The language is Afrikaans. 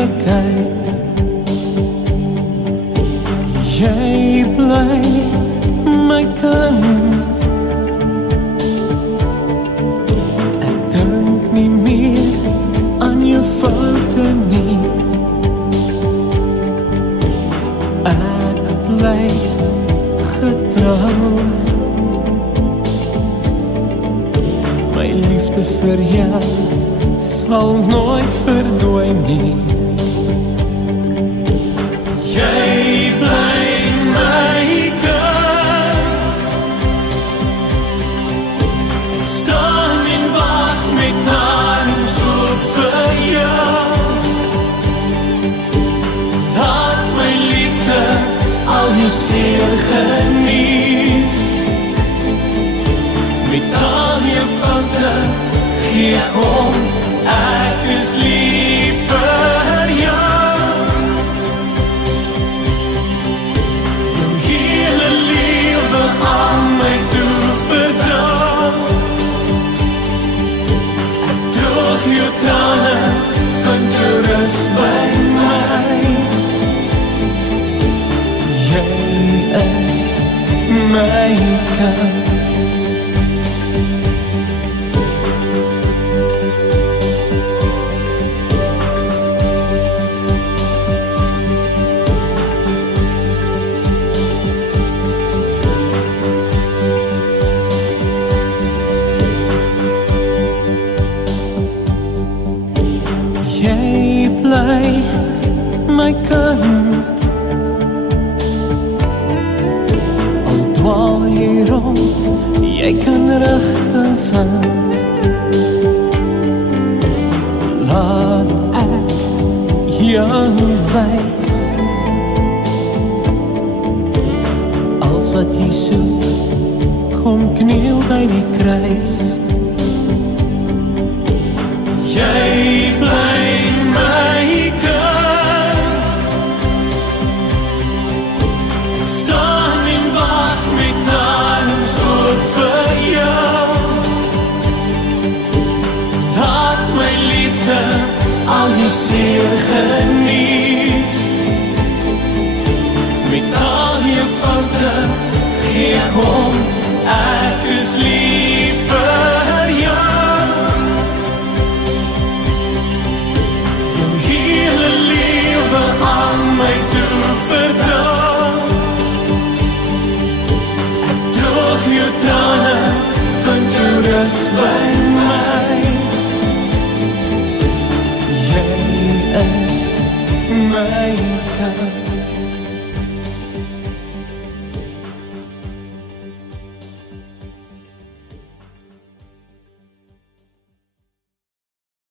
eerlikheid. Jy bly my kind. Ek dink nie meer aan jou foute nie. Ek bly getrou. My liefde vir jou sal nooit verdwyn nie. Jy bly my kind. Ek staan en wag met arms oop vir jou. Laat my liefde al jou seer geniet. Met al jou foute gee ek om. Ek is lief vir jou. Jou hele lewe aan my toe verdra. Ek droog jou trane, vind jou rus by my. Jy is my kind. Jy bly my kind. Al dwaal jy rond, jy kan rigting vind. Laat ek jou wys. Als wat jy soek, kom kniel by die kruis. Jy bly my kind. Ek staan en wag met arms oop vir jou. Laat my liefde al jou seer geniet. Met al jou foute gee ek om. Ek is lief vir jou. Aan my toe verdra. Ek droog jou trane, vind jou rus by my. Jy is my kind.